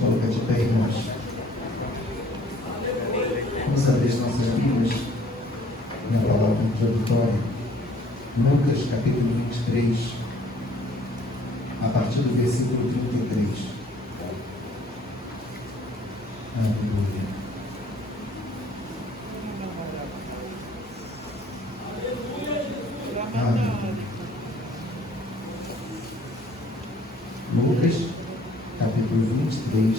colocar de pé, irmãos. Vamos abrir as nossas Bíblias na palavra introdutória. Lucas, capítulo 23, a partir do versículo 33. Aleluia. Lucas, capítulo 23,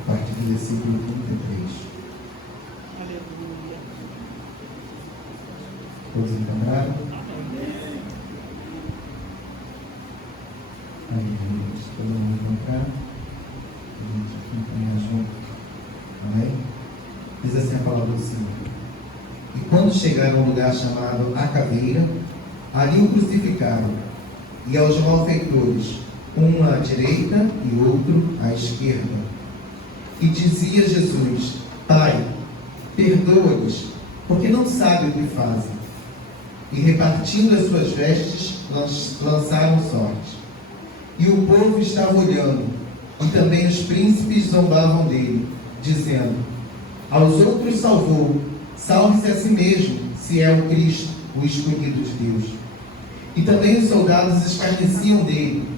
a partir do versículo 33. Aleluia. Todos encontraram? Aleluia. Todo mundo encontrar? A gente acompanha junto. Amém? Diz assim a palavra do Senhor. E quando chegaram a um lugar chamado A Caveira, ali o crucificaram, e aos malfeitores, um à direita e outro à esquerda. E dizia Jesus: Pai, perdoa-lhes, porque não sabem o que fazem. E repartindo as suas vestes, lançaram sorte. E o povo estava olhando, e também os príncipes zombavam dele, dizendo: aos outros salvou, salve-se a si mesmo, se é o Cristo, o escolhido de Deus. E também os soldados escarneciam dele,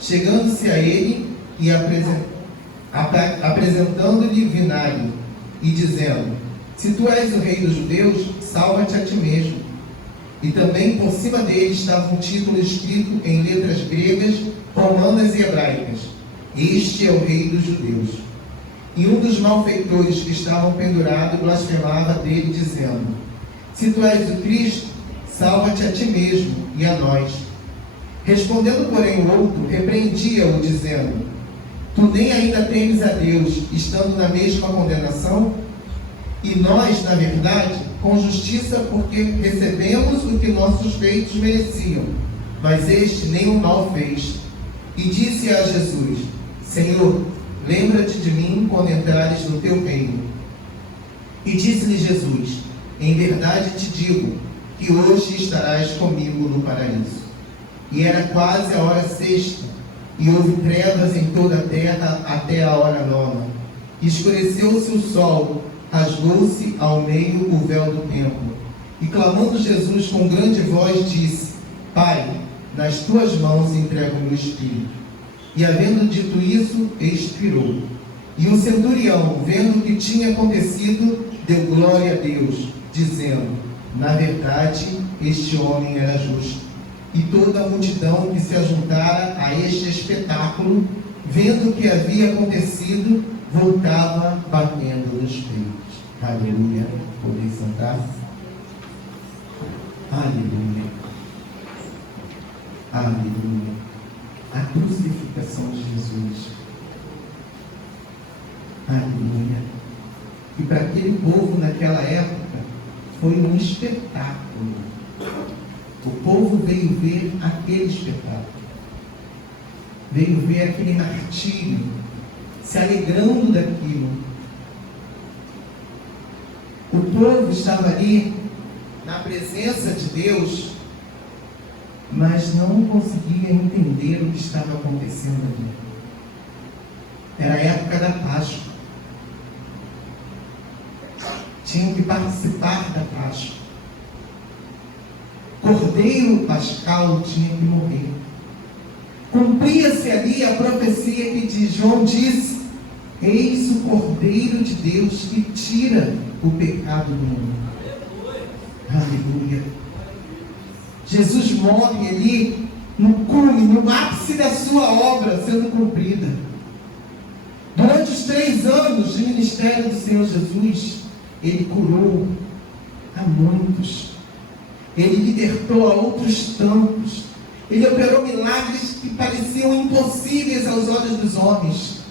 chegando-se a ele e apresentando-lhe vinagre, e dizendo: se tu és o rei dos judeus, salva-te a ti mesmo. E também por cima dele estava um título escrito em letras gregas, romanas e hebraicas: este é o rei dos judeus. E um dos malfeitores que estavam pendurados blasfemava dele, dizendo: se tu és o Cristo, salva-te a ti mesmo e a nós. Respondendo, porém, o outro, repreendia-o, dizendo: tu nem ainda temes a Deus, estando na mesma condenação? E nós, na verdade, com justiça, porque recebemos o que nossos feitos mereciam, mas este nem o mal fez. E disse a Jesus: Senhor, lembra-te de mim quando entrares no teu reino. E disse-lhe Jesus: em verdade te digo, que hoje estarás comigo no paraíso. E era quase a hora sexta, e houve trevas em toda a terra até a hora nona. Escureceu-se o sol, rasgou-se ao meio o véu do templo. E clamando Jesus com grande voz, disse: Pai, nas tuas mãos entrego o meu espírito. E havendo dito isso, expirou. E o centurião, vendo o que tinha acontecido, deu glória a Deus, dizendo: na verdade, este homem era justo. E toda a multidão que se ajuntara a este espetáculo, vendo o que havia acontecido, voltava batendo nos peitos. Aleluia. Podem sentar-se. Aleluia. Aleluia. A crucificação de Jesus. Aleluia. E para aquele povo naquela época foi um espetáculo. O povo veio ver aquele espetáculo. Veio ver aquele martírio, se alegrando daquilo. O povo estava ali na presença de Deus, mas não conseguia entender o que estava acontecendo ali. Era a época da Páscoa. Tinham que participar da Páscoa. Cordeiro pascal tinha que morrer. Cumpria-se ali a profecia que João disse: eis o Cordeiro de Deus que tira o pecado do mundo. Aleluia. Jesus morre ali no cume, no ápice da sua obra sendo cumprida. Durante os 3 anos de ministério do Senhor Jesus, ele curou a muitos. Ele libertou a outros tantos. Ele operou milagres que pareciam impossíveis aos olhos dos homens.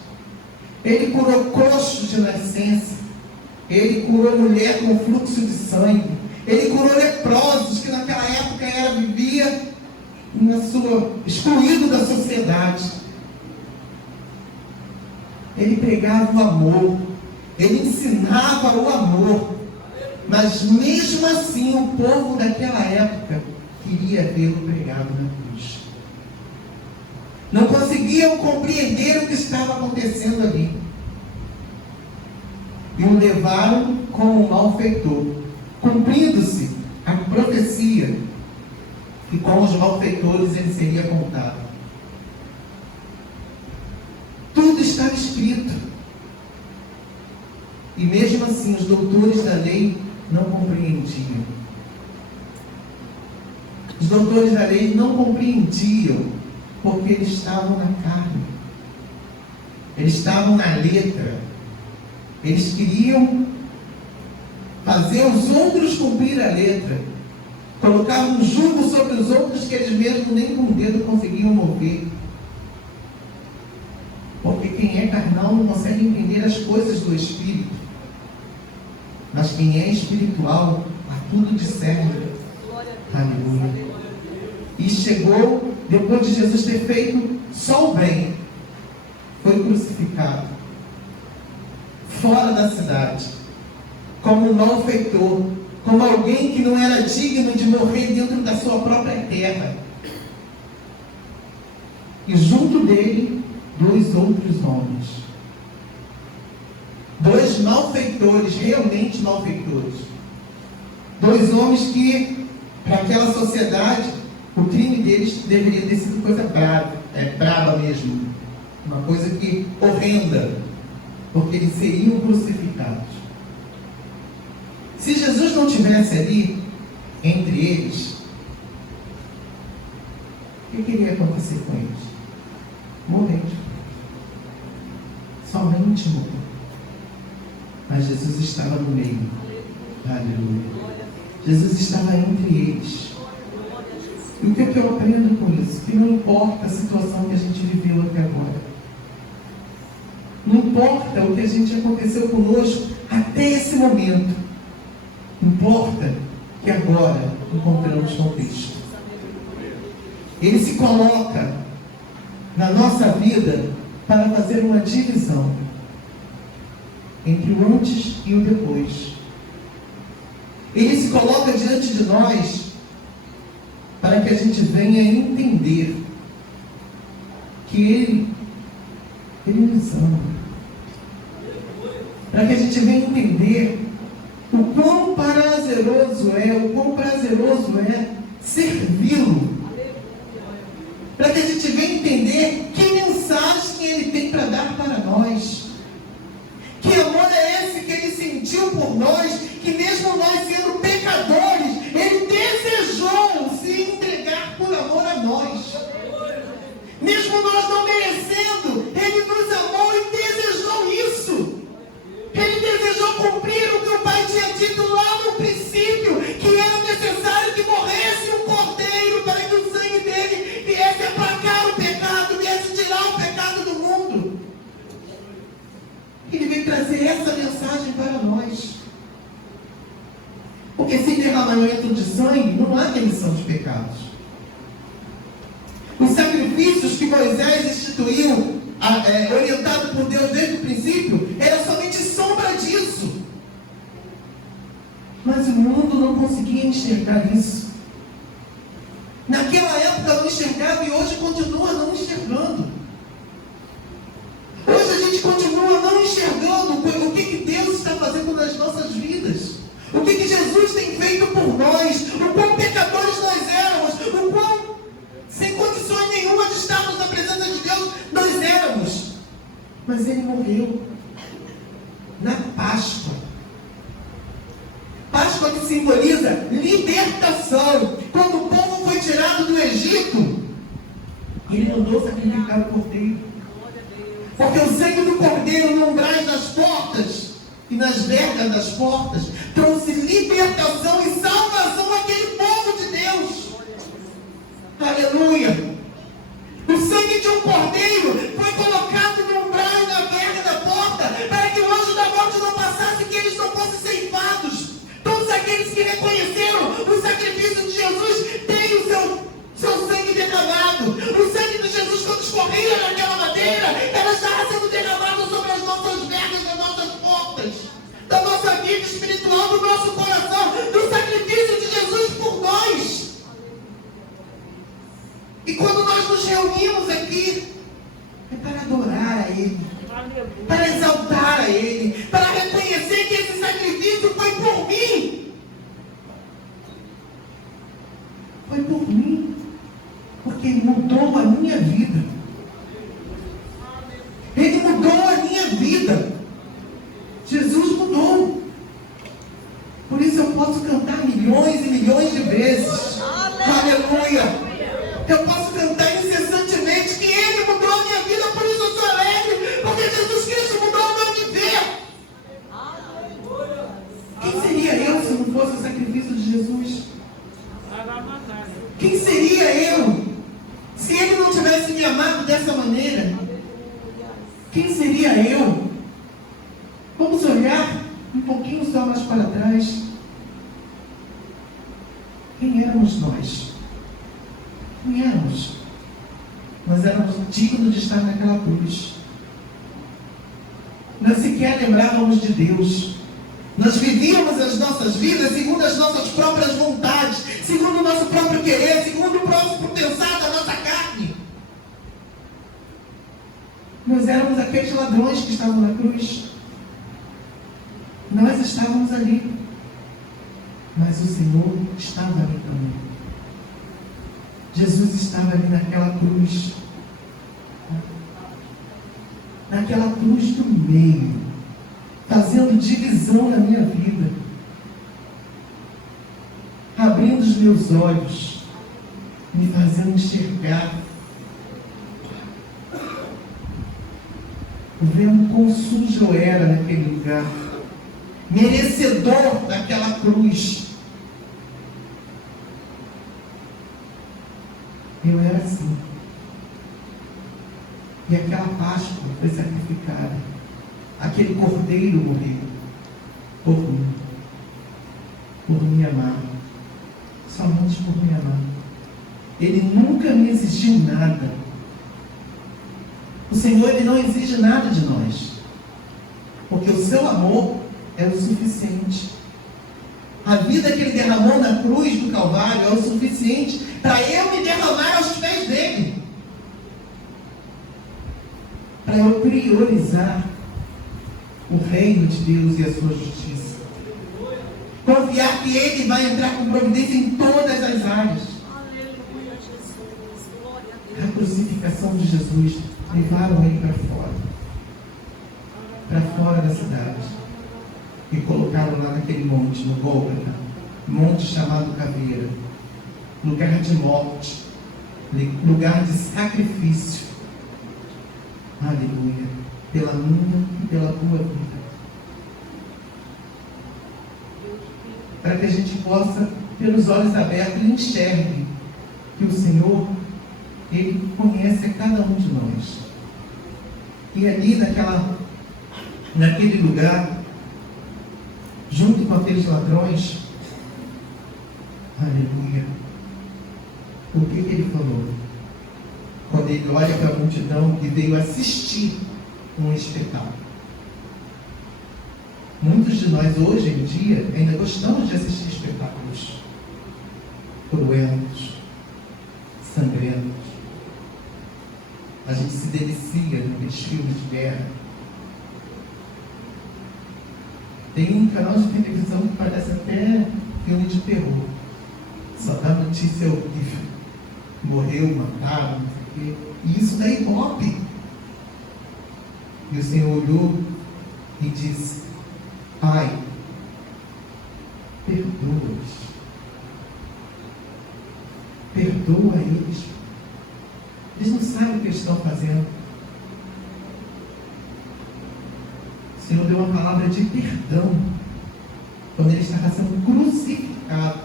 Ele curou coxos de nascença. Ele curou mulher com fluxo de sangue. Ele curou leprosos que naquela época vivia excluído da sociedade. Ele pregava o amor. Ele ensinava o amor. Mas mesmo assim o povo daquela época queria vê-lo pregado na cruz. não conseguiam compreender o que estava acontecendo ali. E o levaram como um malfeitor, cumprindo-se a profecia que com os malfeitores ele seria contado. Tudo estava escrito. E mesmo assim os doutores da lei não compreendiam. Os doutores da lei não compreendiam porque eles estavam na carne. Eles estavam na letra. Eles queriam fazer os outros cumprir a letra. Colocar um jugo sobre os outros que eles mesmos nem com o dedo conseguiam mover. Porque quem é carnal não consegue entender as coisas do Espírito. Mas quem é espiritual, a tudo discerne. Aleluia. E chegou, depois de Jesus ter feito só o bem, foi crucificado fora da cidade, como um malfeitor, como alguém que não era digno de morrer dentro da sua própria terra. E junto dele, 2 outros homens. 2 malfeitores, realmente malfeitores. 2 homens que, para aquela sociedade, o crime deles deveria ter sido coisa braba mesmo. Uma coisa que horrenda. Porque eles seriam crucificados. Se Jesus não estivesse ali, entre eles, o que iria acontecer com eles? Morrer. Somente morrer. Mas Jesus estava no meio. Aleluia. Jesus estava entre eles. E o que eu aprendo com isso? Que não importa a situação que a gente viveu até agora. Não importa o que a gente aconteceu conosco até esse momento. Importa que agora encontramos com Cristo. Ele se coloca na nossa vida para fazer uma divisão entre o antes e o depois. Ele se coloca diante de nós para que a gente venha entender que Ele nos ama. Para que a gente venha entender o quão prazeroso é servi-lo. Para que a gente venha entender que mensagem Ele tem para dar para nós. Que amor é esse que Ele sentiu por nós, que mesmo nós sendo pecadores, Ele desejou se entregar por amor a nós. Mesmo nós não merecendo, Ele nos amou e desejou isso. Ele desejou cumprir o que o Pai tinha dito lá no princípio, que era necessário que morresse um cordeiro para que o sangue dele viesse aplacar o pecado, viesse tirar o pecado do mundo. Ele veio trazer essa mensagem para nós. Porque sem derramamento de sangue não há remissão dos pecados. Os sacrifícios que Moisés instituiu, orientado por Deus desde o princípio, era somente sombra disso. Mas o mundo não conseguia enxergar isso. Naquela época não enxergava e hoje continua não enxergando. Hoje a gente continua não enxergando o que Deus está fazendo nas nossas vidas. O que Jesus tem feito por nós. O quão pecadores nós éramos. O quão sem condições nenhuma de estarmos na presença de Deus nós éramos. Mas Ele morreu na Páscoa. Páscoa que simboliza libertação. Quando o povo foi tirado do Egito, Ele mandou sacrificar o cordeiro. Porque o sangue do cordeiro no umbrais das portas e nas vergas das portas trouxe libertação e salvação àquele povo de Deus. Aleluia. O sangue de um cordeiro foi colocado no umbral e na verga da porta para que o anjo da morte não passasse e que eles não fossem ceifados. Todos aqueles que reconheceram o sacrifício de Jesus têm o seu sangue derramado. O sangue de Jesus, quando escorria naquela madeira, ela estava sendo derramada sobre as nossas vergas, das nossas portas, da nossa vida espiritual, do nosso coração, do sacrifício de Jesus por nós. E quando nós nos reunimos reunimos aqui é para adorar a Ele, para exaltar a Ele, para reconhecer que esse sacrifício foi por mim. Foi por mim, porque Ele mudou a minha vida. Ele mudou a minha vida. Jesus mudou. Por isso eu posso cantar milhões e milhões de vezes. Aleluia. Eu posso cantar incessantemente que Ele mudou a minha vida. Por isso eu sou alegre, porque Jesus Cristo mudou o meu viver. Quem seria eu se não fosse o sacrifício de Jesus? Quem seria eu se Ele não tivesse me amado dessa maneira? Quem seria eu? Vamos olhar um pouquinho só mais para trás. Quem éramos nós? Quem éramos? Nós éramos dignos de estar naquela cruz. Nós sequer lembrávamos de Deus. Nós vivíamos as nossas vidas segundo as nossas próprias vontades, segundo o nosso próprio querer, segundo o próprio pensar da nossa carne. Nós éramos aqueles ladrões que estavam na cruz. Nós estávamos ali. Mas o Senhor estava ali também. Jesus estava ali naquela cruz. Naquela cruz do meio, fazendo divisão na minha vida, abrindo os meus olhos, me fazendo enxergar, vendo quão sujo eu era naquele lugar, merecedor daquela cruz. Eu era assim. E aquela Páscoa foi sacrificada. Aquele cordeiro morreu por mim. Por me amar. Somente por me amar. Ele nunca me exigiu nada. O Senhor, Ele não exige nada de nós. Porque o seu amor é o suficiente. A vida que Ele derramou na cruz do Calvário é o suficiente para eu me derramar aos pés dEle. Para eu priorizar o reino de Deus e a sua justiça. Confiar que Ele vai entrar com providência em todas as áreas. A crucificação de Jesus levaram Ele para fora. Para fora da cidade. E colocaram lá naquele monte, no Gólgota, monte chamado Caveira, lugar de morte, lugar de sacrifício. Aleluia, pela minha e pela tua vida. Para que a gente possa, pelos olhos abertos, enxergue que o Senhor, Ele conhece a cada um de nós. E ali naquele lugar, junto com aqueles ladrões, aleluia, o que Ele falou? Quando Ele olha para a multidão que veio assistir um espetáculo. Muitos de nós hoje em dia ainda gostamos de assistir espetáculos cruentos, sangrentos. A gente se delicia naqueles filmes de guerra. Tem um canal de televisão que parece até filme de terror. Só dá notícia horrível. Morreu, mataram, não sei o quê. E isso dá ibope. E o Senhor olhou e disse: Pai, perdoa-os. Perdoa eles. Eles não sabem o que eles estão fazendo. O Senhor deu uma palavra de perdão quando Ele estava sendo crucificado,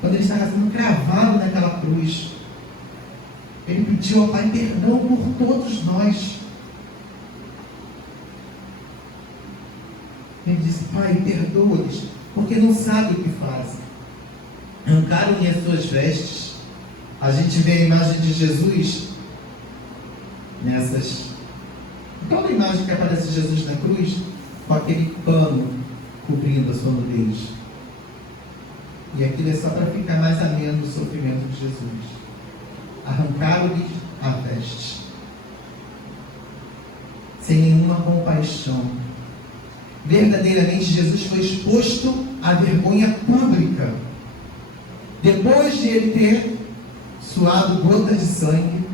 quando Ele estava sendo cravado naquela cruz. Ele pediu ao Pai perdão por todos nós. Ele disse: Pai, perdoa-lhes, porque não sabem o que fazem. Arrancaram-lhe as suas vestes. A gente vê a imagem de Jesus nessas. Toda a imagem que aparece Jesus na cruz, com aquele pano cobrindo a sua nudez. E aquilo é só para ficar mais ameno o sofrimento de Jesus. Arrancaram arrancaram-lhe a veste. Sem nenhuma compaixão. Verdadeiramente Jesus foi exposto à vergonha pública. Depois de ele ter suado gotas de sangue,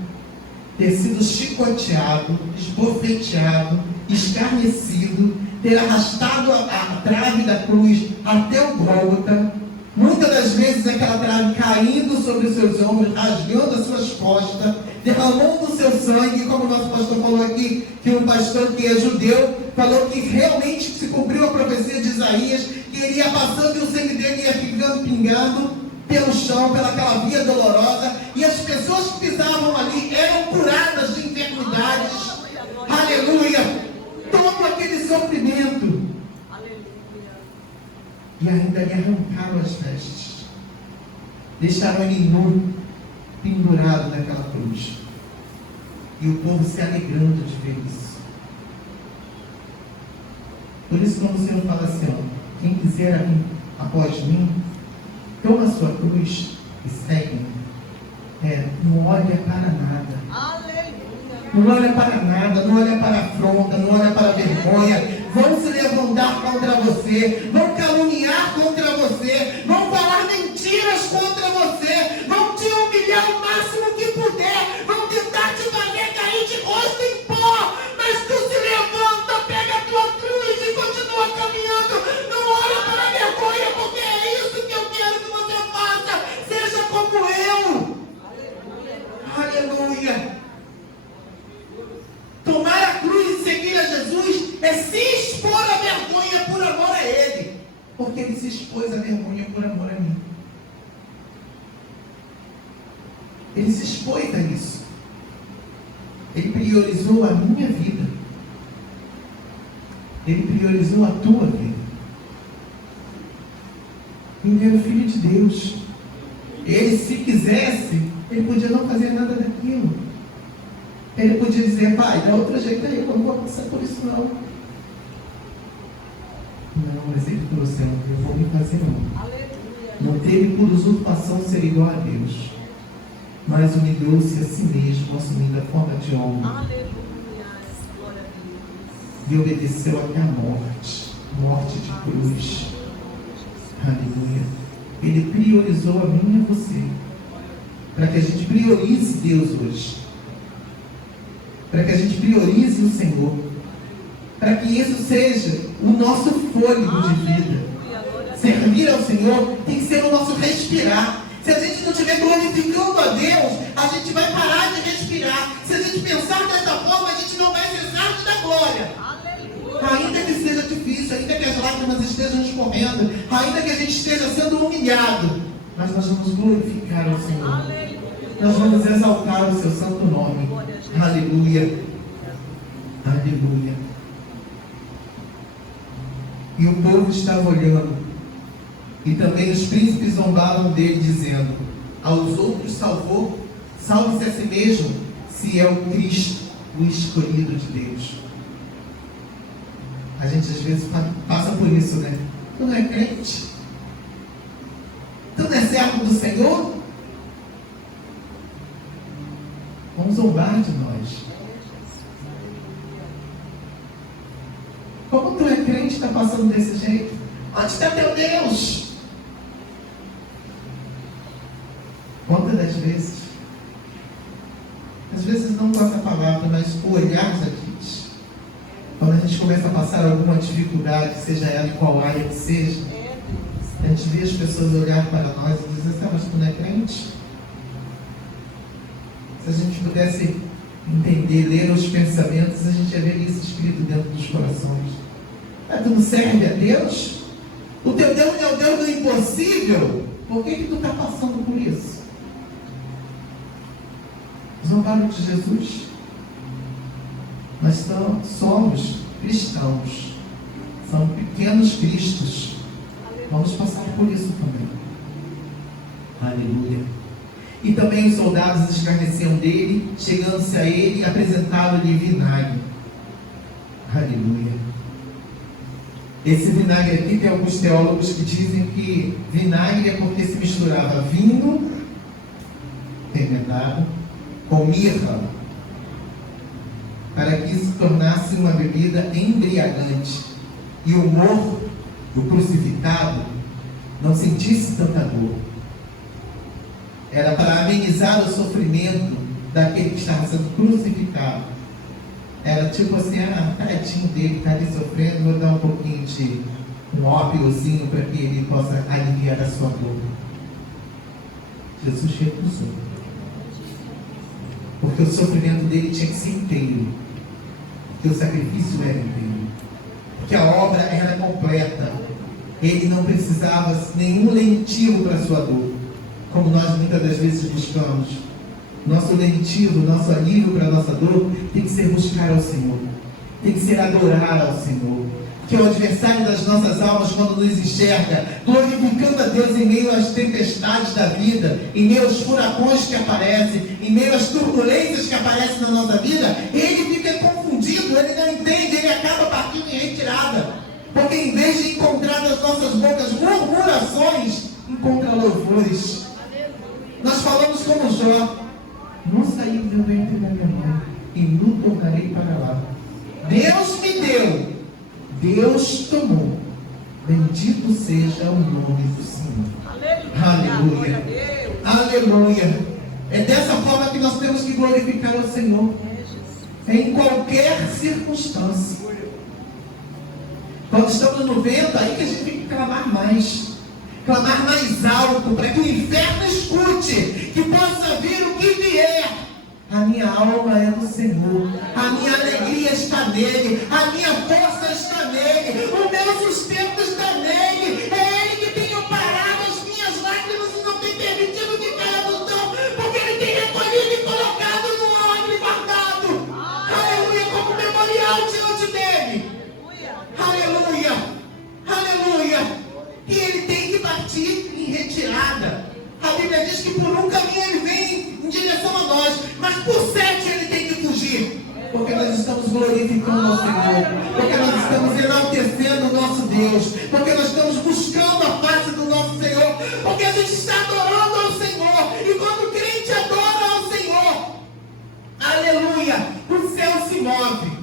ter sido chicoteado, esbofeteado, escarnecido, ter arrastado a trave da cruz até o Gólgota, muitas das vezes aquela trave caindo sobre os seus ombros, rasgando as suas costas, derramando o seu sangue, como o nosso pastor falou aqui, que um pastor que é judeu, falou que realmente se cumpriu a profecia de Isaías, que ele ia passando e o sangue dele ia ficando pingando pelo chão, pelaquela via dolorosa, e as pessoas que pisavam ali eram curadas de enfermidades. Aleluia! Todo aquele sofrimento. E ainda lhe arrancaram as vestes, deixaram ele nu, pendurado naquela cruz, e o povo se alegrando de ver isso. Por isso, quando o Senhor fala assim, ó, quem quiser vir após mim, toma a sua cruz e segue. Não olha para nada. Não olha para nada, não olha para a afronta, não olha para a vergonha. Vão se levantar contra você, vão caluniar contra você, vão falar mentiras contra você, vão te humilhar o máximo que puder, vão tentar te fazer cair de rosto em pó, mas tu se levanta, pega a tua cruz e continua caminhando. Não olha para a vergonha, porque é isso que eu quero que você faça. Seja como eu. Aleluia. Tomar a cruz e seguir a Jesus é se expor à vergonha por amor a Ele. Porque Ele se expôs à vergonha por amor a mim. Ele se expôs a isso. Ele priorizou a minha vida. Ele priorizou a tua vida. Ele era o Filho de Deus. Ele, se quisesse, ele podia não fazer nada daquilo. Ele podia dizer, pai, dá outro jeito aí, eu não vou passar por isso não. Não, mas ele trouxe, eu vou me fazer não. Aleluia. Não teve por usurpação ser igual a Deus, mas humilhou-se a si mesmo, assumindo a forma de homem. Aleluia. E obedeceu até a morte de cruz. Aleluia. Ele priorizou a mim e a você, para que a gente priorize Deus hoje. Para que a gente priorize o Senhor, para que isso seja o nosso fôlego de vida. Servir ao Senhor tem que ser o nosso respirar. Se a gente não estiver glorificando a Deus, a gente vai parar de respirar. Se a gente pensar dessa forma, a gente não vai cessar de dar glória. Ainda que seja difícil, ainda que as lágrimas estejam escorrendo, ainda que a gente esteja sendo humilhado, mas nós vamos glorificar ao Senhor. Nós vamos exaltar o seu santo nome. Aleluia. Aleluia. E o povo estava olhando. E também os príncipes zombavam dele, dizendo: aos outros salvou, salve-se a si mesmo, se é o Cristo, o escolhido de Deus. A gente às vezes passa por isso, né? Tu não é crente? Tu não é servo do Senhor? Vão zombar de nós. Como tu é crente e está passando desse jeito? Onde está teu Deus? Quantas das vezes? Às vezes não com essa palavra, mas o olhar já diz. Quando a gente começa a passar alguma dificuldade, seja ela em qual área que seja, a gente vê as pessoas olhar para nós e dizer: mas tu não é crente? Se a gente pudesse entender, ler os pensamentos, a gente ia ver esse espírito dentro dos corações. Tu não serve a Deus? O teu Deus é o Deus do impossível? Por que tu está passando por isso? Zombaram de Jesus? Nós somos cristãos. São pequenos cristos. Vamos passar por isso também. Aleluia. E também os soldados escarneciam dele, chegando-se a ele e apresentaram-lhe vinagre. Aleluia. Esse vinagre aqui, tem alguns teólogos que dizem que vinagre é porque se misturava vinho fermentado com mirra, para que isso tornasse uma bebida embriagante e o morto, o crucificado, não sentisse tanta dor. Era para amenizar o sofrimento daquele que estava sendo crucificado. Era tipo assim, tadinho dele, está ali sofrendo, vou dar um pouquinho de um ópiozinho para que ele possa aliviar a sua dor. Jesus recusou. Porque o sofrimento dele tinha que ser inteiro. Porque o sacrifício era inteiro. Porque a obra era completa. Ele não precisava nenhum lentivo para a sua dor, como nós muitas das vezes buscamos. Nosso lentivo, nosso alívio para a nossa dor tem que ser buscar ao Senhor, tem que ser adorar ao Senhor. Que o adversário das nossas almas, quando nos enxerga glorificando a Deus em meio às tempestades da vida, em meio aos furacões que aparecem, em meio às turbulências que aparecem na nossa vida, ele fica confundido, ele não entende, ele acaba partindo em retirada. Porque em vez de encontrar nas nossas bocas murmurações, encontra louvores. Nós falamos como Jó: não saí do ventre da minha mãe e não tornarei para lá. Deus me deu, Deus tomou. Bendito seja o nome do Senhor. Aleluia. Aleluia. É dessa forma que nós temos que glorificar o Senhor. Em qualquer circunstância. Quando estamos no vento, aí que a gente tem que clamar mais. Clamar mais alto, para que o inferno escute, que possa vir o que vier. A minha alma é do Senhor, a minha alegria está nele, a minha força está nele, o meu sustento está nele. É ele que tem amparado as minhas lágrimas e não tem permitido que caia no chão, porque ele tem recolhido e colocado no odre e guardado. Aleluia, como memorial diante dele. Aleluia, aleluia. E ele tem que partir em retirada. A Bíblia diz que por um caminho ele vem em direção a nós, mas por 7 ele tem que fugir. Porque nós estamos glorificando ao Senhor, porque nós estamos enaltecendo o nosso Deus, porque nós estamos buscando a face do nosso Senhor, porque a gente está adorando ao Senhor. E quando o crente adora ao Senhor, aleluia, o céu se move.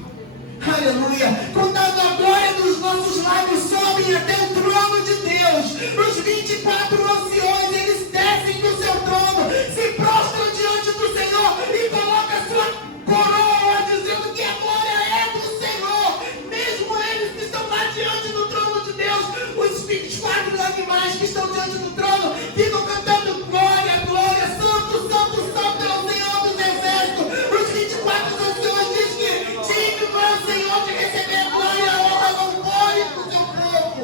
Aleluia. Quando a glória dos nossos lábios sobem até o trono de Deus, os 24 anciões, eles descem do seu trono, se prostram diante do Senhor e colocam a sua coroa, dizendo que a glória é do Senhor. Mesmo eles que estão lá diante do trono de Deus, os 24 animais que estão diante do trono, ficam cantando glória, glória, santo, santo, santo é o Senhor dos exércitos. Os 24 anciões dizem que digno é o Senhor de receber a glória, a honra, louvores do seu povo.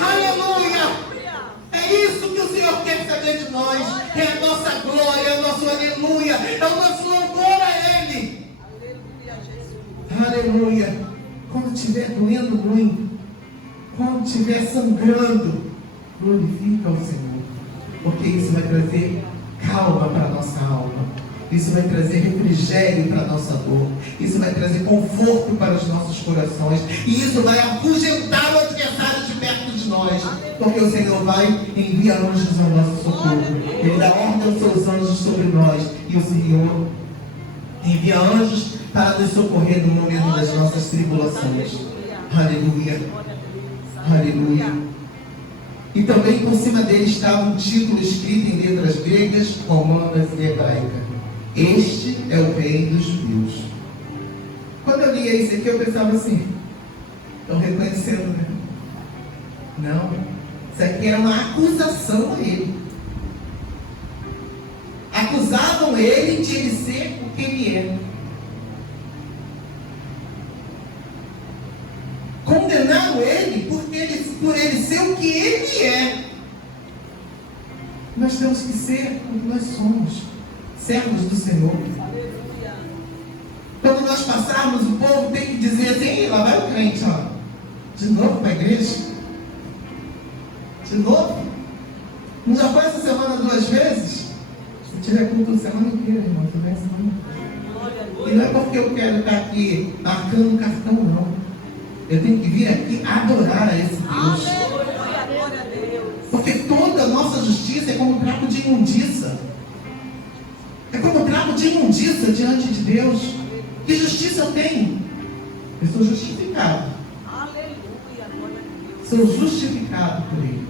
Aleluia. É isso que o Senhor quer saber de nós. É a nossa glória, é o nosso aleluia, é o nosso louvor a Ele. Aleluia. Quando estiver doendo muito, quando estiver sangrando, glorifica o Senhor, porque isso vai trazer calma para a nossa alma, isso vai trazer refrigério para a nossa dor, isso vai trazer conforto para os nossos corações, e isso vai afugentar o adversário de perto de nós, porque o Senhor vai enviar anjos ao nosso socorro. Ele dá ordem aos seus anjos sobre nós, e o Senhor envia anjos para nos socorrer no momento das nossas tribulações. Aleluia. Aleluia. E também por cima dele estava um título escrito em letras gregas, romanas e hebraicas: Este é o Rei dos Judeus. Quando eu lia isso aqui, eu pensava assim: estão reconhecendo, né? Não, isso aqui era uma acusação a ele. Acusavam ele de ele ser o que ele é. Condenaram ele por ele ser o que ele é. Nós temos que ser o que nós somos, servos do Senhor. Quando nós passarmos, o povo tem que dizer assim: lá vai o crente, ó, de novo para a igreja, de novo. Não já foi essa semana 2 vezes? Se tiver culto a semana inteira, irmão, se tiver semana. E não é porque eu quero estar aqui marcando um cartão, não. Eu tenho que vir aqui adorar a esse Deus. Porque toda a nossa justiça é como um trapo de imundiça. É como um trapo saco de imundícia diante de Deus. Que justiça eu tenho? Eu sou justificado. Aleluia, glória a Deus. Sou justificado por Ele.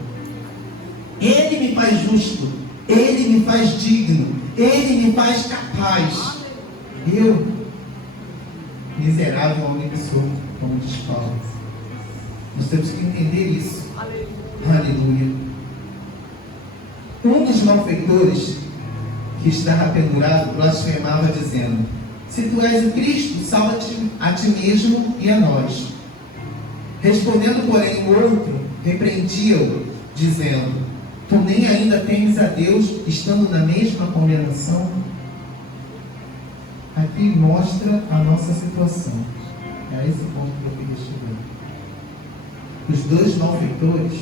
Ele me faz justo. Ele me faz digno. Ele me faz capaz. Eu, miserável homem que sou, como diz Paulo. Nós temos que entender isso. Aleluia. Um dos malfeitores que estava pendurado blasfemava, dizendo: se tu és o Cristo, salva-te a ti mesmo e a nós. Respondendo, porém, o outro repreendia-o, dizendo: tu nem ainda temes a Deus, estando na mesma condenação? Aqui mostra a nossa situação. É esse ponto que eu queria chegar. Os dois malfeitores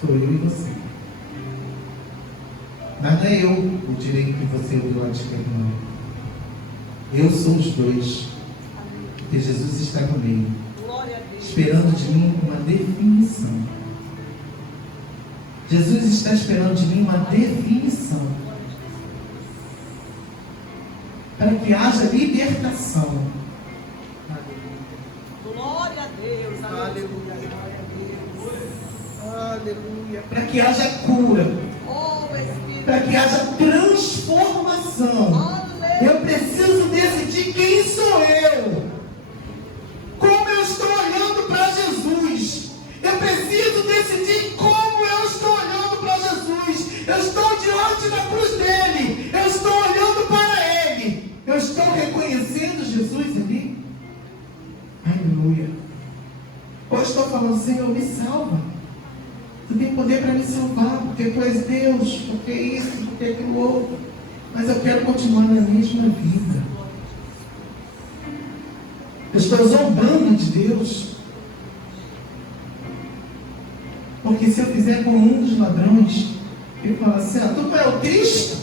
sou eu e você. Mas não é eu o direito que você ou do lado esquerdo, não. Eu sou os dois. Porque Jesus está no meio, esperando de mim uma definição. Jesus está esperando de mim uma definição, para que haja libertação. Glória a Deus. Aleluia. Aleluia. Para que haja cura. Para que haja transformação. Eu preciso decidir quem sou eu. Como eu estou olhando para Jesus. Eu preciso decidir como eu estou olhando para Jesus. Eu estou diante da cruz dele. Eu estou olhando para ele. Eu estou reconhecendo Jesus ali. Aleluia. Ou estou falando: Senhor, me salva. Tu tem poder para me salvar, porque tu és Deus, porque isso, porque aquilo outro. Mas eu quero continuar na mesma vida. Eu estou zombando de Deus. Porque se eu fizer como um dos ladrões, ele fala assim: tu não é o Cristo?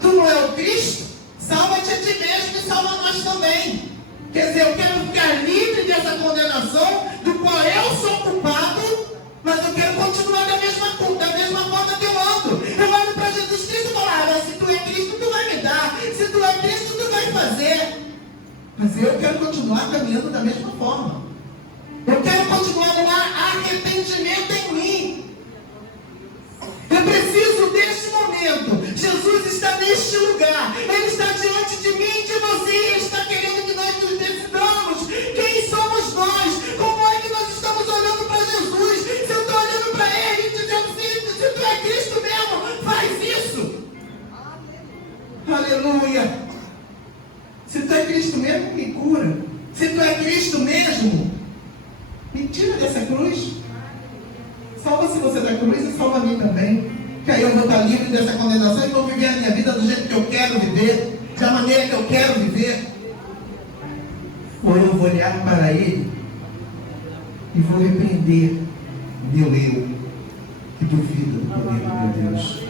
Tu não é o Cristo? Salva-te a ti mesmo e salva nós também. Quer dizer, eu quero ficar livre dessa condenação, do qual eu sou culpado, mas eu quero continuar da mesma forma que eu ando. Eu olho para Jesus Cristo e falo: se tu é Cristo, tu vai me dar. Se tu é Cristo, tu vai fazer. Mas eu quero continuar caminhando da mesma forma. Eu quero continuar no arrependimento em mim. Eu preciso deste momento. Jesus está neste lugar. Ele está diante de mim e de você. Ele está querendo que nós nos decidamos. Quem somos nós? Como é que nós estamos olhando para Jesus? Se eu estou olhando para Ele e dizendo: se tu é Cristo mesmo, faz isso. Aleluia. Se tu é Cristo mesmo, me cura. Se tu é Cristo mesmo, me tira dessa cruz. Salva-se você da cruz e salva a mim também. Que aí eu vou estar livre dessa condenação e vou viver a minha vida do jeito que eu quero viver, da maneira que eu quero viver. Ou eu vou olhar para Ele e vou repreender meu eu, que duvida do poder do meu Deus.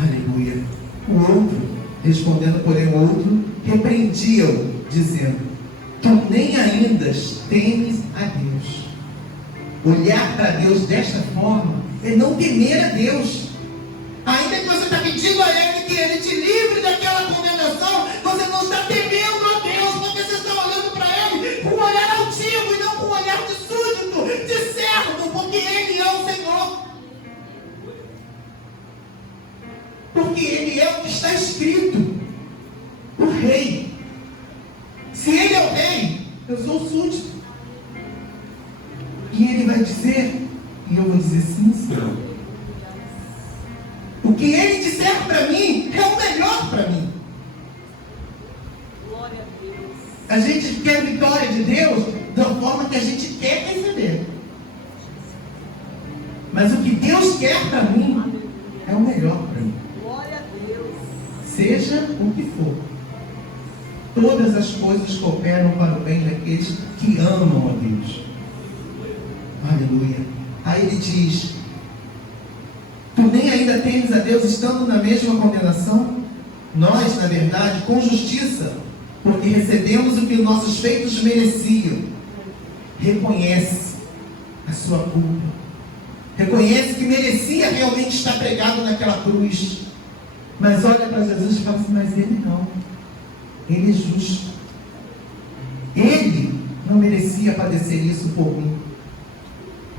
Aleluia. O outro, respondendo porém o outro, repreendia-o, dizendo: tu nem ainda temes a Deus. Olhar para Deus desta forma é não temer a Deus. Ainda que você está pedindo a Ele que Ele te livre daquela condenação, você não está temendo a Deus, porque você está olhando para Ele com um olhar altivo e não com um olhar de súdito, de servo, porque Ele é o Senhor. Porque Ele é o que está escrito, o Rei. Se Ele é o Rei, eu sou o súdito. E Ele vai dizer, e eu vou dizer: sim, Senhor. O que Ele disser para mim é o melhor para mim. Glória a Deus. A gente quer vitória de Deus da forma que a gente quer receber. Mas o que Deus quer para mim é o melhor para mim. Glória a Deus. Seja o que for. Todas as coisas cooperam para o bem daqueles que amam a Deus. Aleluia. Aí ele diz: tu nem ainda temes a Deus, estando na mesma condenação? Nós, na verdade, com justiça, porque recebemos o que nossos feitos mereciam. Reconhece a sua culpa. Reconhece que merecia realmente estar pregado naquela cruz. Mas olha para Jesus e fala assim, mas ele não. Ele é justo. Ele não merecia padecer isso por mim.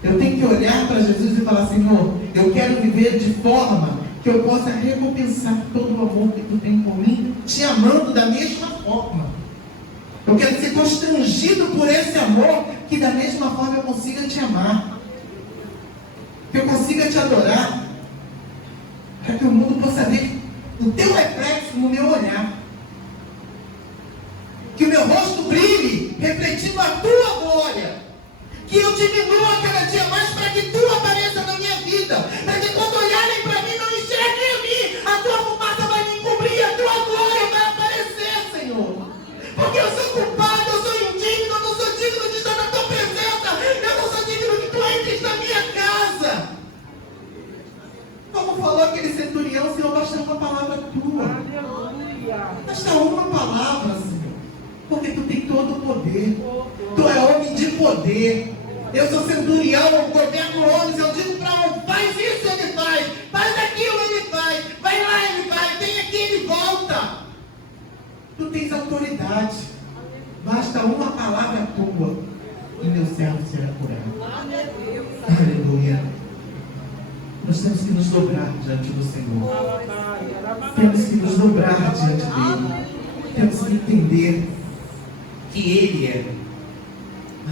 Eu tenho que olhar para Jesus e falar, Senhor, eu quero viver de forma que eu possa recompensar todo o amor que tu tem por mim, te amando da mesma forma. Eu quero ser constrangido por esse amor, que da mesma forma eu consiga te amar. Que eu consiga te adorar. Para que o mundo possa ver o teu reflexo no meu olhar. Que o meu rosto brilhe, refletindo a tua glória. Que eu diminua cada dia mais para que tu apareça na minha vida. Para que quando olharem para mim, não enxerguem a mim. A tua fumaça vai me encobrir, a tua glória vai aparecer, Senhor. Porque eu sou culpado, eu sou indigno, eu não sou digno de estar na tua presença. Eu não sou digno que tu entres na minha casa. Como falou aquele centurião, Senhor, basta uma palavra tua. Basta uma palavra, Senhor. Porque tu tem todo o poder. Tu é homem de poder. Eu sou centurião, eu governo homens. Eu digo para um, faz isso, ele faz aquilo, ele faz, vai lá, ele vai, vem aqui, ele volta. Tu tens autoridade. Basta uma palavra tua e meu servo será curado. Aleluia. Nós temos que nos dobrar diante do Senhor. Temos que nos dobrar diante dele. Temos que entender que ele é.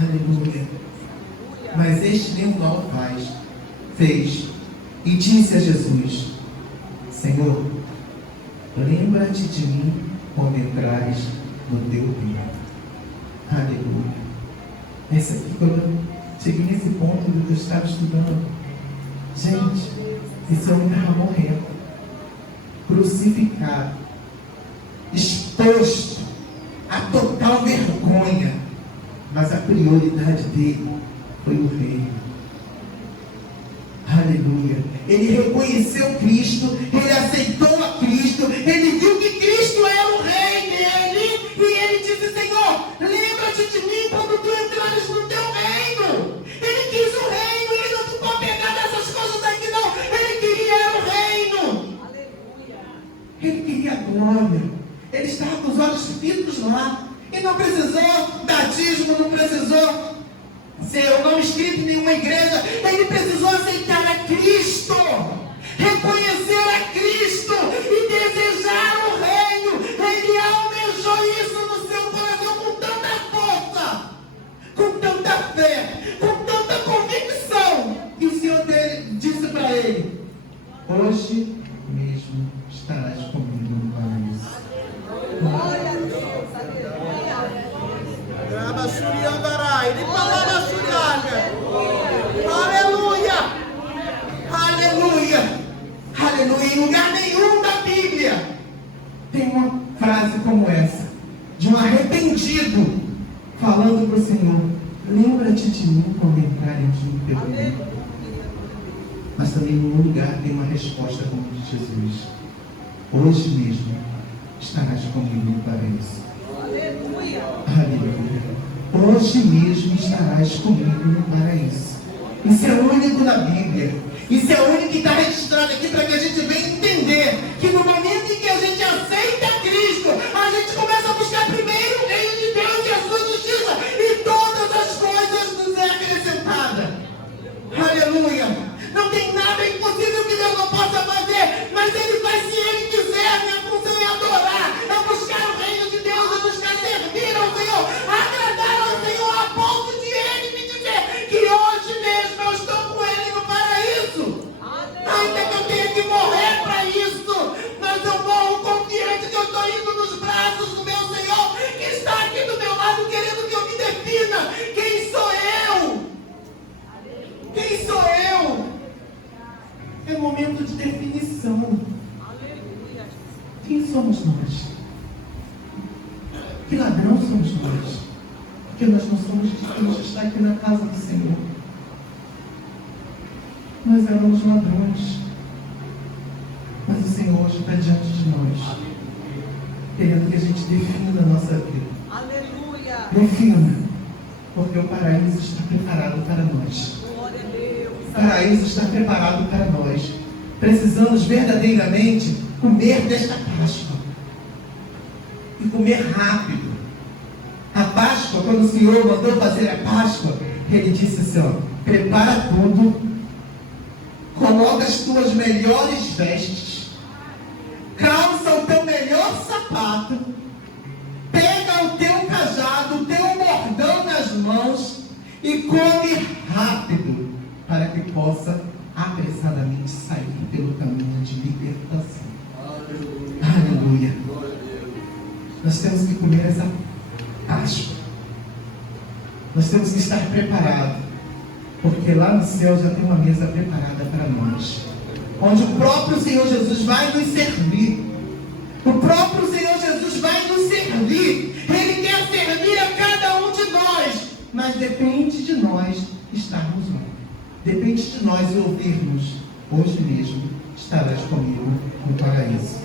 Aleluia. Mas este nenhum mal fez e disse a Jesus, Senhor, lembra-te de mim quando entrares no teu reino. Aleluia. Esse aqui, quando eu cheguei nesse ponto, eu estava estudando. Gente, esse homem estava morrendo, crucificado, exposto a total vergonha, mas a prioridade dele foi o reino. Aleluia. Ele reconheceu Cristo, ele aceitou a Cristo, ele viu que Cristo era o rei dele, e ele disse, Senhor, lembra-te de mim quando tu entrares no teu reino. Ele quis o reino, ele não ficou apegado a essas coisas aqui não, ele queria o reino. Aleluia. Ele queria a glória, ele estava com os olhos fitos lá, e não precisou batismo, não precisou ser o nome escrito em nenhuma igreja, ele precisou aceitar a Cristo, reconhecer a Cristo e desejar o reino. Ele almejou isso no seu coração com tanta força, com tanta fé, com tanta convicção, que o Senhor dele disse para ele, hoje mesmo estarás comigo no paraíso. Glória a Deus, aleluia. Aleluia! Aleluia! Aleluia! Em lugar nenhum da Bíblia tem uma frase como essa, de um arrependido falando para o Senhor, lembra-te de mim quando entrarem no teu reino. Mas também em nenhum lugar tem uma resposta como de Jesus. Hoje mesmo estarás comigo no paraíso. Aleluia. Aleluia. Hoje mesmo estarás comigo no paraíso. Isso é único na Bíblia. Isso é único que está registrado aqui para que a gente venha entender que no momento em que a gente aceita Cristo, a gente começa a buscar primeiro o reino de Deus e a sua justiça, e todas as coisas nos é acrescentada. Aleluia. Não tem nada impossível que Deus não possa fazer, mas Ele faz se Ele quiser. Minha função é adorar, é buscar o reino de Deus, é buscar servir ao Senhor, agradar ao Senhor a ponto de Ele me dizer que hoje mesmo eu estou com Ele no paraíso. Ainda que eu tenha que morrer para isso, mas eu morro confiante que eu estou indo nos braços do meu Senhor, que está aqui do meu lado querendo que eu me defina. Quem sou eu? Quem sou eu? É momento de definição. Quem somos nós? Que ladrão somos nós? Porque nós não somos dignos de estar aqui na casa do Senhor. Nós éramos ladrões. Mas o Senhor hoje está diante de nós, querendo que a gente defina a nossa vida. Aleluia. Defina. Porque o paraíso está preparado para nós. Glória a Deus. O paraíso está preparado para nós. Precisamos verdadeiramente comer desta Páscoa. E comer rápido. A Páscoa, quando o Senhor mandou fazer a Páscoa, Ele disse assim, ó, prepara tudo, coloca as tuas melhores vestes, calça o teu melhor sapato, pega o teu cajado, o teu bordão nas mãos e come rápido, para que possa apressadamente sair pelo caminho de libertação. Aleluia. Nós temos que comer essa Páscoa. Nós temos que estar preparados, porque lá no céu já tem uma mesa preparada para nós, onde o próprio Senhor Jesus vai nos servir. O próprio Senhor Jesus vai nos servir. Ele quer servir a cada um de nós, mas depende de nós estarmos lá. Depende de nós ouvirmos. Hoje mesmo estarás comigo no paraíso.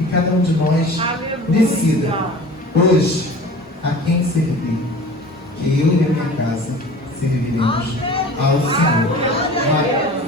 E cada um de nós decida hoje a quem servir, que eu e a minha casa serviremos ao Senhor.